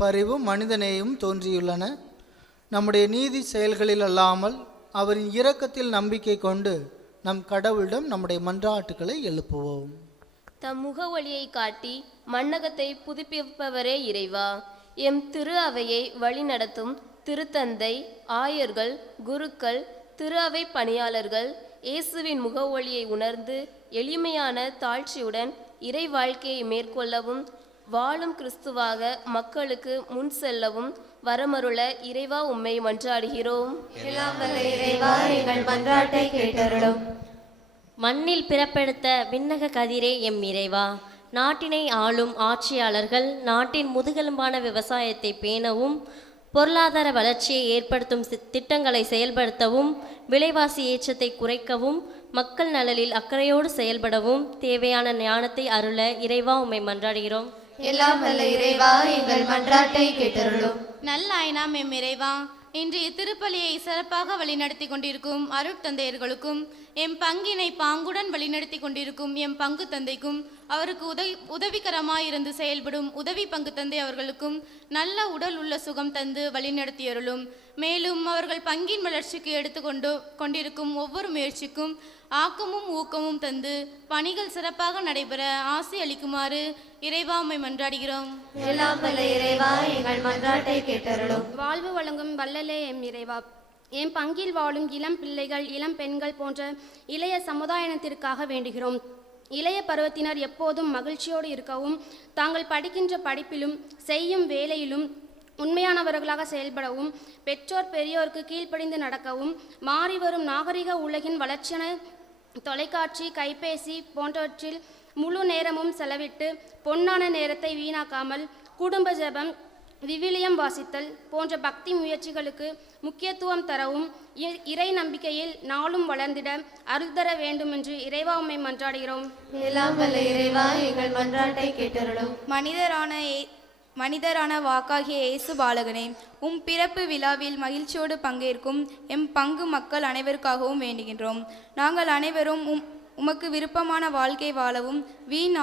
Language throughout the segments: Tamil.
பரிவும் மனிதநேயம் தோன்றியுள்ளன. நம்முடைய நீதி செயல்களில் அல்லாமல் அவரின் இரக்கத்தில் நம்பிக்கை கொண்டு நம் கடவுளிடம் நம்முடைய மன்றாட்டுக்களை எழுப்புவோம். தம் முக ஒளியை காட்டி மண்ணகத்தை புதுப்பிப்பவரே இறைவா, எம் திரு அவையை வழிநடத்தும் திருத்தந்தை, ஆயர்கள், குருக்கள், திரு அவை பணியாளர்கள் இயேசுவின் முக ஒளியை உணர்ந்து எளிமையான தாழ்ச்சியுடன் இறை வாழ்க்கையை மேற்கொள்ளவும் வாழும் கிறிஸ்துவாக மக்களுக்கு முன் செல்லவும் வரமருள இறைவா உம்மை மன்றாடுகிறோம். எல்லாம் வல்ல இறைவா, எங்கள் மன்றாட்டை கேட்டருளும். மண்ணில் பிறப்பெடுத்த விண்ணக கதிரே எம் இறைவா, நாட்டினை ஆளும் ஆட்சியாளர்கள் நாட்டின் முதுகெலும்பான விவசாயத்தை பேணவும், பொருளாதார வளர்ச்சியை ஏற்படுத்தும் திட்டங்களை செயல்படுத்தவும், விலைவாசி ஏற்றத்தை குறைக்கவும், மக்கள் நலனில் அக்கறையோடு செயல்படவும் தேவையான ஞானத்தை அருள இறைவா உம்மை மன்றாடுகிறோம். எல்லாம் வல்ல இறைவா, எங்கள் மன்றாட்டை கேட்டருளும். நல்ல ஆயனாம் எம் இறைவா, இன்றைய திருப்பலியை சிறப்பாக வழிநடத்தி கொண்டிருக்கும் அருட்தந்தையர்களுக்கும், எம் பங்கினை பாங்குடன் வழிநடத்தி கொண்டிருக்கும் எம் பங்கு தந்தைக்கும், அவருக்கு உதவிகரமாயிருந்து செயல்படும் உதவி பங்கு தந்தை அவர்களுக்கும் நல்ல உடல் உள்ள சுகம் தந்து வழிநடத்தியருளும். மேலும் அவர்கள் பங்கின் வளர்ச்சிக்கு கொண்டிருக்கும் ஒவ்வொரு முயற்சிக்கும் ஆக்கமும் ஊக்கமும் தந்து பணிகள் சிறப்பாக நடைபெற ஆசி அளிக்குமாறு இறைவா உம்மை மன்றாடுகிறோம். எல்லாம் வல்ல இறைவா, எங்கள் மன்றாட்டை கேட்டருளும். வாழ்வு வழங்கும் வல்லலே எம் இறைவா, என் பங்கில் வாழும் இளம் பிள்ளைகள், இளம் பெண்கள் போன்ற இளைய சமுதாயத்திற்காக வேண்டுகிறோம். இளைய பருவத்தினர் எப்போதும் மகிழ்ச்சியோடு இருக்கவும், தாங்கள் படிக்கின்ற படிப்பிலும் செய்யும் வேலையிலும் உண்மையானவர்களாக செயல்படவும், பெற்றோர் பெரியோருக்கு கீழ்ப்படிந்து நடக்கவும், மாறி வரும் நாகரிக உலகின் வளர்ச்சியான தொலைக்காட்சி, கைபேசி போன்றவற்றில் முழு நேரமும் செலவிட்டு பொன்னான நேரத்தை வீணாக்காமல் குடும்ப ஜெபம், விவிலியம் வாசித்தல் போன்ற பக்தி முயற்சிகளுக்கு முக்கியத்துவம் தரவும், இறை நம்பிக்கையில் நாளும் வளர்ந்திட அருள் தர வேண்டும் என்று இறைவா உம்மை மன்றாடுகிறோம். எல்லாம் வல்ல இறைவா, எங்கள் மன்றாட்டை கேட்டருளும். மனிதரான வாக்காகிய இயேசு பாலகனே, உம் பிறப்பு விழாவில் மகிழ்ச்சியோடு பங்கேற்கும் எம் பங்கு மக்கள் அனைவருக்காகவும் வேண்டுகின்றோம். நாங்கள் அனைவரும் உமக்கு விருப்பமான வாழ்க்கை வாழவும், வீண்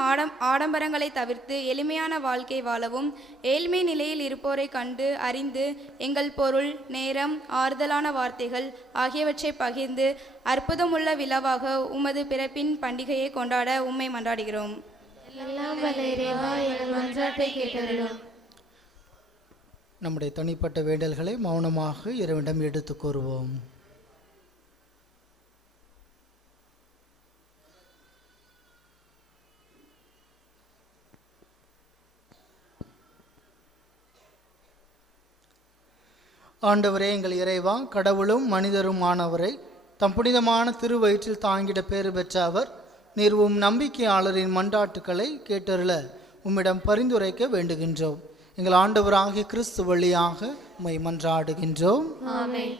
ஆடம்பரங்களை தவிர்த்து எளிமையான வாழ்க்கை வாழவும், ஏழ்மை நிலையில் இருப்போரை கண்டு அறிந்து எங்கள் பொருள், நேரம், ஆறுதலான வார்த்தைகள் ஆகியவற்றை பகிர்ந்து அற்புதமுள்ள விழாவாக உமது பிறப்பின் பண்டிகையை கொண்டாட உம்மை மன்றாடுகிறோம். எல்லாம் வல்ல இறைவா, எங்கள் மன்றாட்டை கேட்டருளும். நம்முடைய தனிப்பட்ட வேண்டல்களை மௌனமாக இறைவனிடம் எடுத்து கூறுவோம். ஆண்டவரே, எங்கள் இறைவா, கடவுளும் மனிதரும் ஆனவரை தம் புனிதமான திருவயிற்றில் தாங்கிட பேறு பெற்ற அவர், நீர் உம் நம்பிக்கையாளரின் மன்றாட்டுக்களை கேட்டருள உம்மிடம் பரிந்துரைக்க வேண்டுகின்றோம். எங்கள் ஆண்டவராகிய கிறிஸ்து வழியாக உம்மை மன்றாடுகின்றோம். ஆமென்.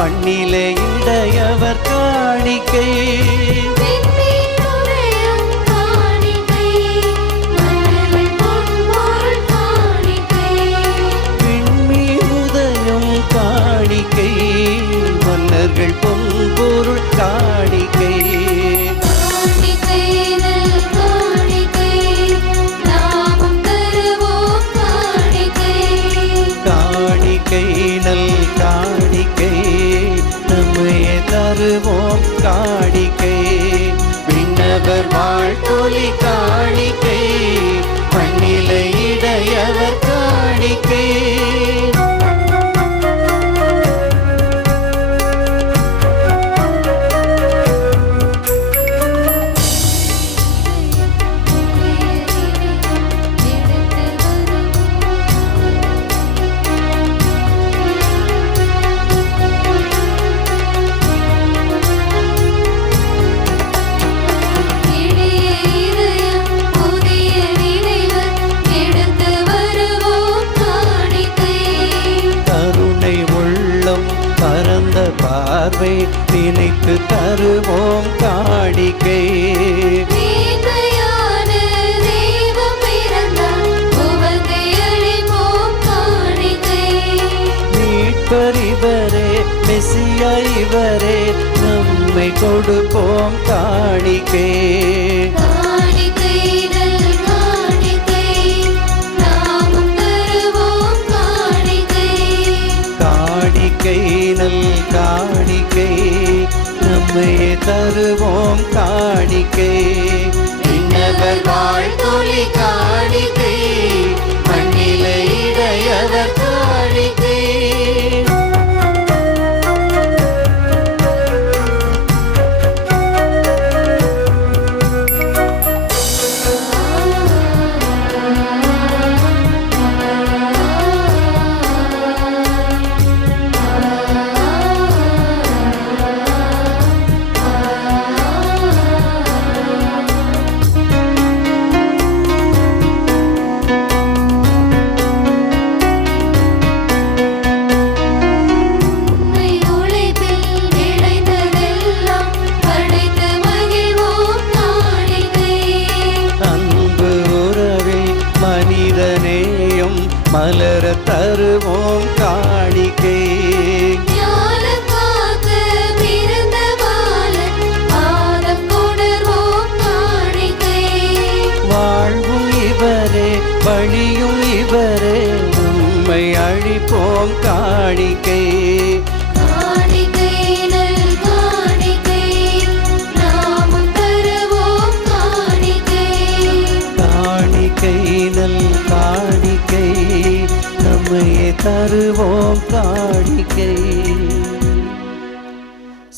மண்ணிலே இடையவர் காணிக்கை, விண்மீன் உதயம் காணிக்கை, மன்னர்கள் பொன்பொருள் காணிக்கை, காணிக்கை நல் காணிக்கை நம்மையே தருவோம் காணிக்கை, விண்ணவர் வாழ்த்தொலி காணிக்கை, மண்ணிலை இடையவர் காணிக்கை. உறவை நினைத்து தருவோம் காணிக்கை. மீட்பர் இவரே, மெசியா இவரே, நம்மை கொடுப்போம் காணிக்கை. காணிக்கை நல் காணிக்கை, நம்மை தருவோம் காணிக்கை. விண்ணவர் வாழ்த்தொலி காணிக்கை, மண்ணிலே இடையவர் காணிக்கை. மலர தருவோம் காணிக்கை. வாழ்வும் இவரே, வழியும் இவரே, நம்மை அழிப்போம் காணிக்கை. காணிக்கை நல் காணிக்கை, நம்மையே தருவோம் காணிக்கை.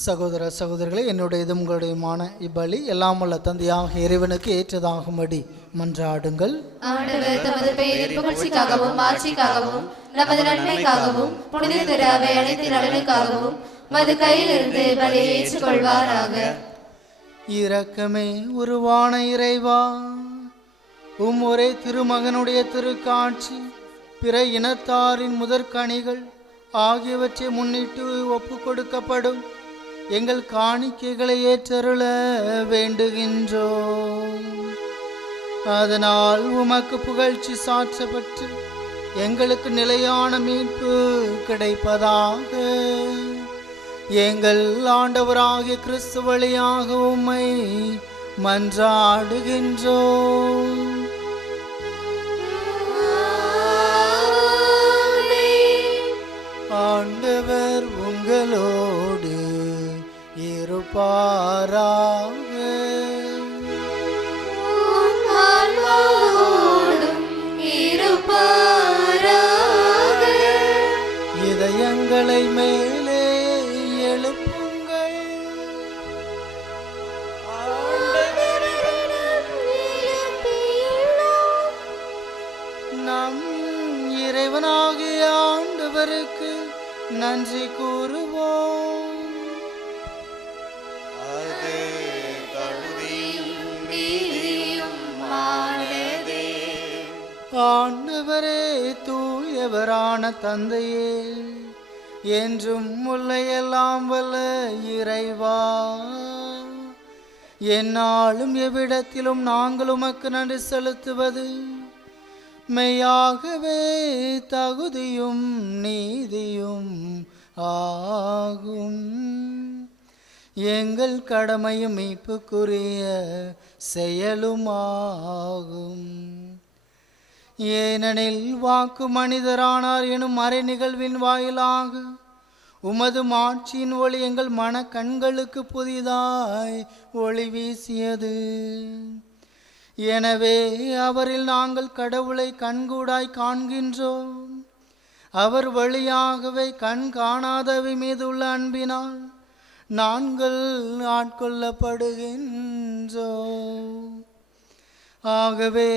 சகோதர சகோதரிகளே, என்னுடையதும் உங்களுடையமான இப்பலி எல்லாம் உள்ள தந்தையாக இறைவனுக்கு ஏற்றதாகும்படி மன்றாடுங்கள். ஆண்டவர் தமது பெயரின் புகழ்ச்சிக்காகவும் ஆட்சிக்காகவும் நமது நன்மைக்காகவும் புனித திரு அவை அனைத்து நலனுக்காகவும் மது கையிலிருந்து பலியை ஏற்றுக்கொள்வாராக. இரக்கமே உருவான இறைவா, ஒரே திருமகனுடைய திருக்காட்சி, பிற இனத்தாரின் முதற்கனிகள் ஆகியவற்றை முன்னிட்டு ஒப்பு கொடுக்கப்படும் எங்கள் காணிக்கைகளை ஏற்றருள வேண்டுகின்றோம். அதனால் உமக்கு புகழ்ச்சி சாற்றப்பட்டு எங்களுக்கு நிலையான மீட்பு கிடைப்பதாக. எங்கள் ஆண்டவராகிய கிறிஸ்து வழியாக உம்மை மன்றாடுகின்றோம். ஆண்டவர் உங்களோடு இருப்பாராக. இதயங்களை மேலே எழுப்புங்கள். நம் இறைவனாகிய ஆண்டவருக்கு நன்றி கூறுவோம். அது தகுதியும் நீதியுமானதே. ஆண்டவரே, தூயவரான தந்தையே, என்றும் முல்லையெல்லாம் வல்ல இறைவா, எந்நாளும் எவ்விடத்திலும் நாங்கள் உமக்கு நன்றி செலுத்துவது மெய்யாகவே தகுதியும் நீதியும் ஆகும். எங்கள் கடமையும் மீட்புக்குரிய செயலுமாகும். ஏனெனில் வாக்கு மனிதரானார் எனும் மறை நிகழ்வின் வாயிலாக உமது மாட்சியின் ஒளி எங்கள் மன கண்களுக்கு புதிதாய் ஒளி வீசியது. எனவே அவரில் நாங்கள் கடவுளை கண்கூடாய் காண்கின்றோம். அவர் வழியாகவே கண் காணாதவை மீது உள்ள அன்பினால் நாங்கள் ஆட்கொள்ளப்படுகின்றோம். ஆகவே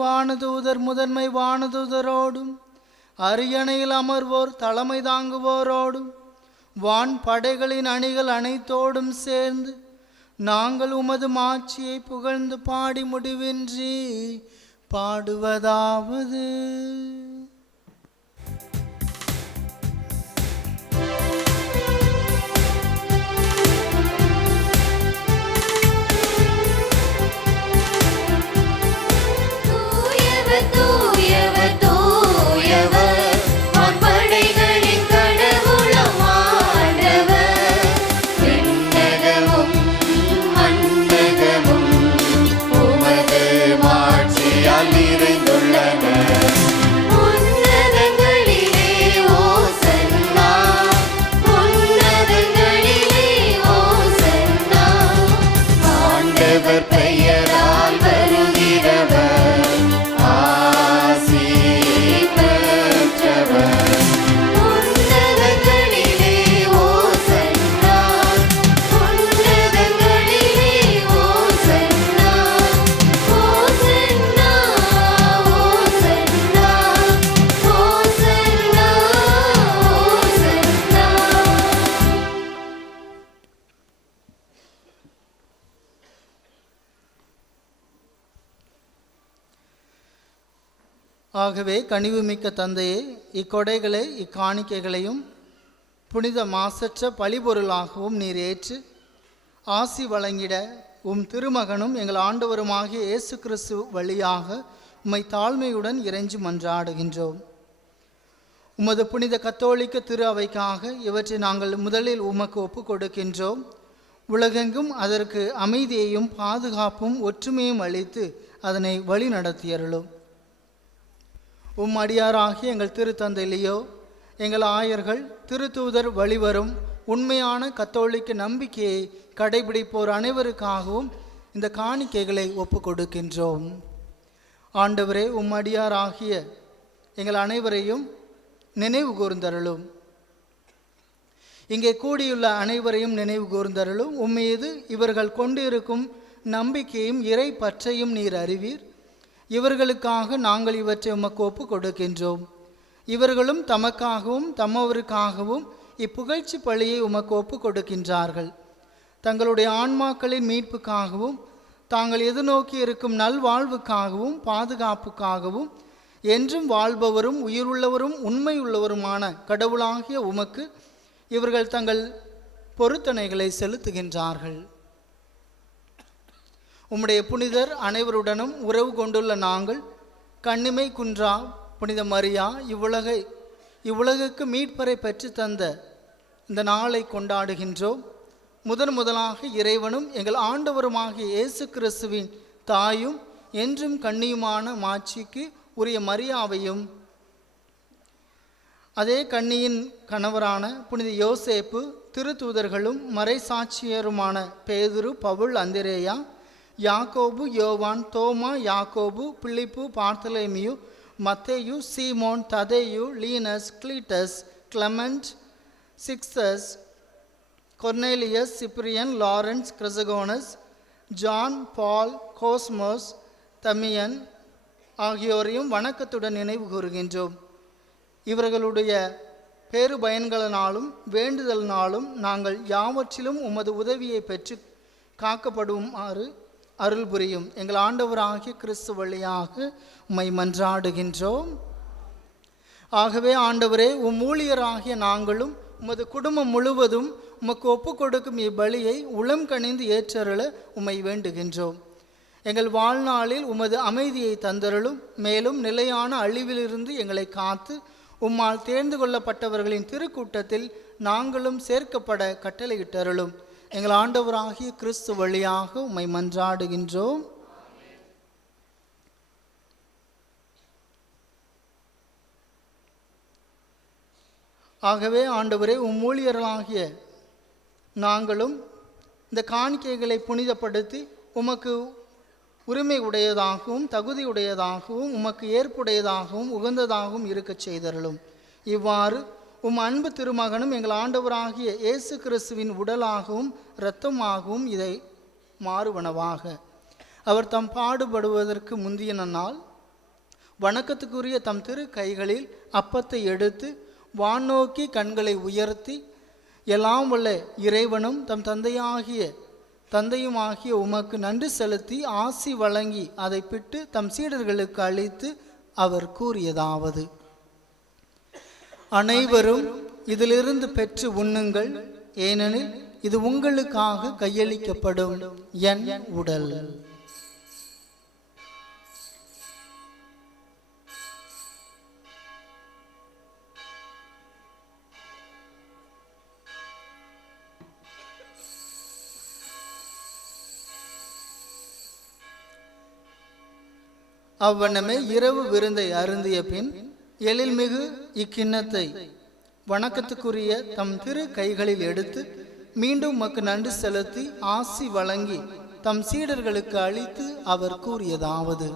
வானதூதர் முதன்மை வானதூதரோடும் அரியணையில் அமர்வோர் தலைமை தாங்குவோரோடும் வான் படைகளின் அணிகள் அனைத்தோடும் சேர்ந்து நாங்கள் உமது மாட்சியை புகழ்ந்து பாடி முடிவின்றி பாடுவதாவது: ஆகவே கனிவுமிக்க தந்தையே, இக்கொடைகளை இக்காணிக்கைகளையும் புனித மாசற்ற பழிபொருளாகவும் நீர் ஏற்று ஆசி வழங்கிட உம் திருமகனும் எங்கள் ஆண்டவருமாகிய இயேசு கிறிஸ்து வழியாக உம்மை தாழ்மையுடன் இறைஞ்சி மன்றாடுகின்றோம். உமது புனித கத்தோலிக்க திரு அவைக்காக இவற்றை நாங்கள் முதலில் உமக்கு ஒப்பு கொடுக்கின்றோம். உலகெங்கும் அதற்கு அமைதியையும் பாதுகாப்பும் ஒற்றுமையும் அளித்து அதனை வழி நடத்தியருளும். உம் அடியாராகிய எங்கள் திருத்தந்தை லியோ, எங்கள் ஆயர்கள், திருத்தூதர் வழிவரும் உண்மையான கத்தோலிக்க நம்பிக்கையை கடைபிடிப்போர் அனைவருக்காகவும் இந்த காணிக்கைகளை ஒப்பு கொடுக்கின்றோம். ஆண்டவரே, உம் அடியாராகிய எங்கள் அனைவரையும் நினைவு கூர்ந்தருளும். இங்கே கூடியுள்ள அனைவரையும் நினைவு கூர்ந்தருளும். உம்மீது இவர்கள் கொண்டிருக்கும் நம்பிக்கையும் இறை பற்றையும் நீர் அறிவீர். இவர்களுக்காக நாங்கள் இவற்றை உமக்கு ஒப்பு கொடுக்கின்றோம். இவர்களும் தமக்காகவும் தம்மவருக்காகவும் இப்புகழ்ச்சி பழியை உமக்கு ஒப்பு கொடுக்கின்றார்கள். தங்களுடைய ஆன்மாக்களின் மீட்புக்காகவும் தாங்கள் எதிர்நோக்கி இருக்கும் நல்வாழ்வுக்காகவும் பாதுகாப்புக்காகவும் என்றும் வாழ்பவரும் உயிருள்ளவரும் உண்மையுள்ளவருமான கடவுளாகிய உமக்கு இவர்கள் தங்கள் பொருத்தனைகளை செலுத்துகின்றார்கள். உம்முடைய புனிதர் அனைவருடனும் உறவு கொண்டுள்ள நாங்கள் கண்ணிமை குன்றா புனித மரியா இவ்வுலகுக்கு மீட்பரை பெற்று தந்த இந்த நாளை கொண்டாடுகின்றோம். முதலாக இறைவனும் எங்கள் ஆண்டவருமாகிய இயேசு கிறிஸ்துவின் தாயும் என்றும் கண்ணியுமான மாட்சிக்கு உரிய மரியாவையும், அதே கண்ணியின் கணவரான புனித யோசேப்பு, திருத்தூதர்களும் மறைசாட்சியருமான பேதுரு, பவுல், அந்திரேயா, யாக்கோபு, யோவான், தோமா, யாக்கோபு, பிலிப்பு, பார்த்தலேமியு, மத்தேயு, சீமோன், ததேயு, Linus, Cletus, Clement, Sixtus, Cornelius, Cyprian, Lawrence, Chrysogonus, John, Paul, Cosmas, Damian ஆகியோரையும் வணக்கத்துடன் நினைவு கூறுகின்றோம். இவர்களுடைய பேரு பயன்களினாலும் வேண்டுதலினாலும் நாங்கள் யாவற்றிலும் உமது உதவியை பெற்று காக்கப்படுமாறு அருள் புரியும். எங்கள் ஆண்டவராகிய கிறிஸ்து வழியாக உம்மை மன்றாடுகின்றோம். ஆகவே ஆண்டவரே, உம் ஊழியராகிய நாங்களும் உமது குடும்பம் முழுவதும் உமக்கு ஒப்பு கொடுக்கும் இப்பலியை உளம் கனிந்து ஏற்றருள உம்மை வேண்டுகின்றோம். எங்கள் வாழ்நாளில் உமது அமைதியை தந்தருளும். மேலும் நிலையான அழிவிலிருந்து எங்களை காத்து உம்மால் தேர்ந்து கொள்ளப்பட்டவர்களின் திருக்கூட்டத்தில் நாங்களும் சேர்க்கப்பட கட்டளையிட்டருளும். எங்கள் ஆண்டவராகிய கிறிஸ்து வழியாக உம்மை மன்றாடுகின்றோம். ஆகவே ஆண்டவரே, உம் ஊழியர்களாகிய நாங்களும் இந்த காணிக்கைகளை புனிதப்படுத்தி உமக்கு உரிமை உடையதாகவும் தகுதியுடையதாகவும் உமக்கு ஏற்புடையதாகவும் உகந்ததாகவும் இருக்கச் செய்தருளும். இவ்வாறு உம் அன்பு திருமகனும் எங்கள் ஆண்டவராகிய இயேசு கிறிஸ்துவின் உடலாகவும் இரத்தமாகவும் இதை மாறுவனவாக. அவர் தம் பாடுபடுவதற்கு முந்திய நாள் வணக்கத்துக்குரிய தம் திரு கைகளில் அப்பத்தை எடுத்து வானோக்கி கண்களை உயர்த்தி, எல்லாம் வல்ல இறைவனும் தம் தந்தையுமாகிய உமக்கு நன்றி செலுத்தி ஆசி வழங்கி அதை பிட்டு தம் சீடர்களுக்கு அளித்து அவர் கூறியதாவது: அனைவரும் இதிலிருந்து பெற்று உண்ணுங்கள், ஏனெனில் இது உங்களுக்காக கையளிக்கப்படும் என் உடல். அவ்வண்ணமே இரவு விருந்தை அருந்திய பின் எழில்மிகு இக்கிண்ணத்தை வணக்கத்துக்குரிய தம் திரு கைகளில் எடுத்து மீண்டும் உமக்கு நன்றி செலுத்தி ஆசி வழங்கி தம் சீடர்களுக்கு அளித்து அவர் கூறியதாவது: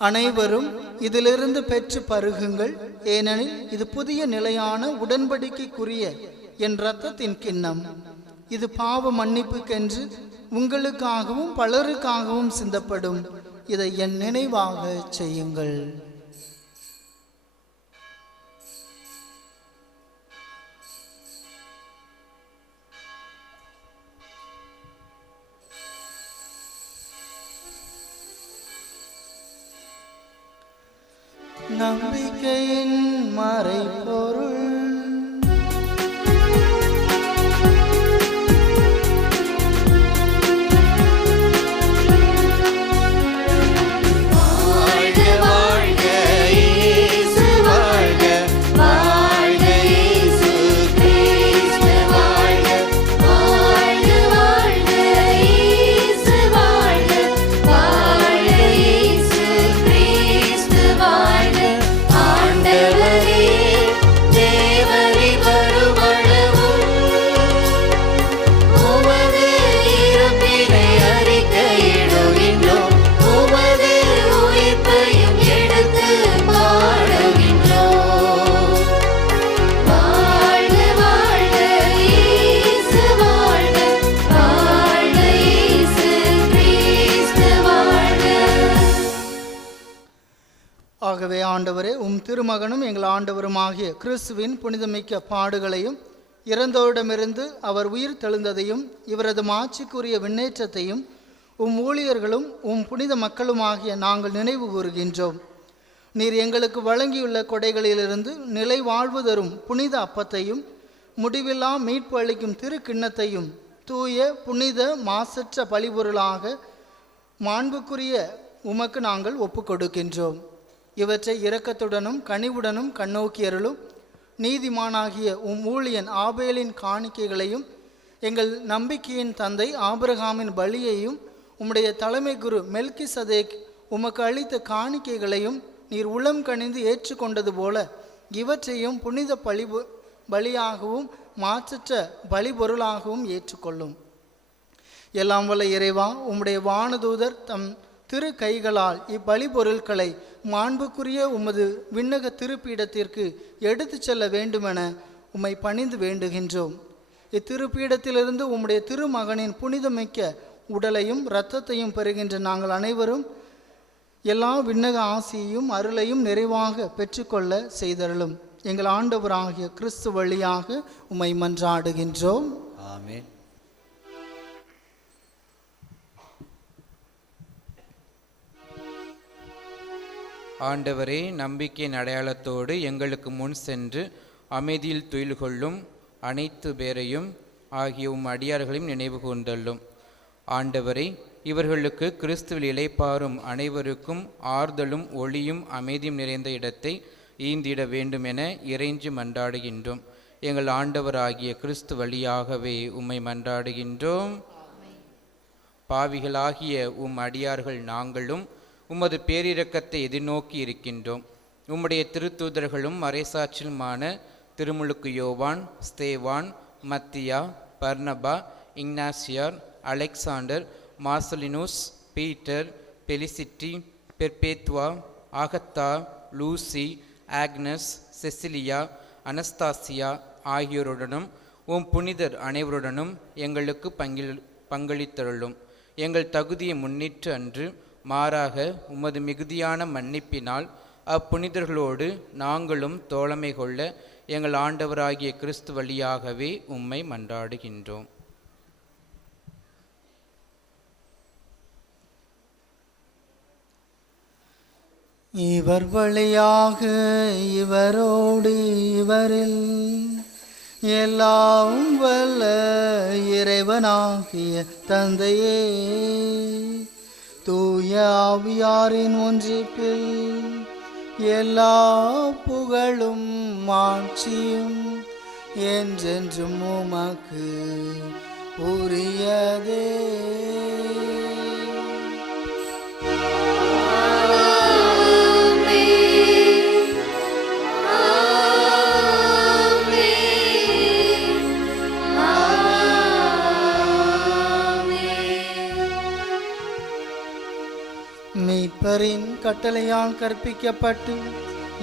அனைவரும் இதிலிருந்து பெற்று பருகுங்கள், ஏனெனில் இது புதிய நிலையான உடன்படிக்கைக்குரிய என் இரத்தத்தின் கிண்ணம். இது பாவ மன்னிப்புக்கென்று உங்களுக்காகவும் பலருக்காகவும் சிந்தப்படும். இதை என் நினைவாக செய்யுங்கள். நம்பிக்கையின் மறைபொருள். ஆகவே ஆண்டவரே, திருமகனும் எங்கள் ஆண்டவருமாகிய கிறிஸ்துவின் புனிதமிக்க பாடுகளையும் இறந்தோரிடமிருந்து அவர் உயிர் தெழுந்ததையும் இவரது மாட்சிக்குரிய விண்ணேற்றத்தையும் ஊழியர்களும் புனித மக்களுமாகிய நாங்கள் நினைவு கூறுகின்றோம். நீர் எங்களுக்கு வழங்கியுள்ள கொடைகளிலிருந்து நிலை வாழ்வு தரும் புனித அப்பத்தையும் முடிவில்லா மீட்பு அளிக்கும் திருக்கிண்ணத்தையும் தூய புனித மாசற்ற பழிபொருளாக மாண்புக்குரிய உமக்கு நாங்கள் ஒப்புக்கொடுக்கின்றோம். இவற்றை இரக்கத்துடனும் கனிவுடனும் கண்ணோக்கியருளும். நீதிமானாகிய ஊழியன் ஆபேலின் காணிக்கைகளையும் எங்கள் நம்பிக்கையின் தந்தை ஆபிரகாமின் பலியையும் உம்முடைய தலைமை குரு மெல்கிசதேக் உமக்கு அளித்த காணிக்கைகளையும் நீர் உளம் கனிந்து ஏற்றுக்கொண்டது போல இவற்றையும் புனித பலியாகவும் மாற்றற்ற பலிபொருளாகவும் ஏற்றுக்கொள்ளும். எல்லாம் வல்ல இறைவா, உம்முடைய வானதூதர் தம் திரு கைகளால் இப்பலி பொருட்களை மாண்புக்குரிய உமது விண்ணக திருப்பீடத்திற்கு எடுத்து செல்ல வேண்டுமென உம்மை பணிந்து வேண்டுகின்றோம். இத்திருப்பீடத்திலிருந்து உம்முடைய திருமகனின் புனிதமிக்க உடலையும் இரத்தத்தையும் பெறுகின்ற நாங்கள் அனைவரும் எல்லா விண்ணக ஆசியையும் அருளையும் நிறைவாக பெற்றுக்கொள்ள செய்தருளும். எங்கள் ஆண்டவராகிய கிறிஸ்து வழியாக உம்மை மன்றாடுகின்றோம். ஆமென். ஆண்டவரே, நம்பிக்கையின் அடையாளத்தோடு எங்களுக்கு முன் சென்று அமைதியில் துயில் கொள்ளும் அனைத்து பேரையும் ஆகிய அடியார்களையும் நினைவு கூர்ந்தள்ளும். ஆண்டவரே, இவர்களுக்கு கிறிஸ்துவில் இளைப்பாறும் அனைவருக்கும் ஆறுதலும் ஒளியும் அமைதியும் நிறைந்த இடத்தை ஈந்திட வேண்டும் என இறைஞ்சி மன்றாடுகின்றோம். எங்கள் ஆண்டவராகிய கிறிஸ்து வழியாகவே உம்மை மன்றாடுகின்றோம். பாவிகளாகிய அடியார்கள் நாங்களும் உமது பேரிரக்கத்தை எதிர்நோக்கி இருக்கின்றோம். உம்முடைய திருத்தூதர்களும் மறைசாட்சியுமான திருமுழுக்கு யோவான், ஸ்தேவான், மத்தியா, பர்னபா, இக்னாசியார், Alexander, Marcellinus, Peter, Felicity, Perpetua, Agatha, Lucy, Agnes, Cecilia, Anastasia ஆகியோருடனும் புனிதர் அனைவருடனும் எங்களுக்கு பங்களித்தருளும். எங்கள் தகுதியை முன்னிட்டு அன்று, மாறாக உமது மிகுதியான மன்னிப்பினால் அப்புனிதர்களோடு நாங்களும் தோழமை கொள்ள எங்கள் ஆண்டவராகிய கிறிஸ்து வழியாகவே உம்மை மன்றாடுகின்றோம். இவர் வழியாக இவரோடு இவரில் எல்லாம் வல்ல இறைவனாகிய தந்தையே, தூய ஆவியாரின் ஒன்றிப்பில் எல்லா புகழும் மாட்சியும் என்றென்றும் உமக்கு உரியதே. மீட்பரின் கட்டளையால் கற்பிக்கப்பட்டு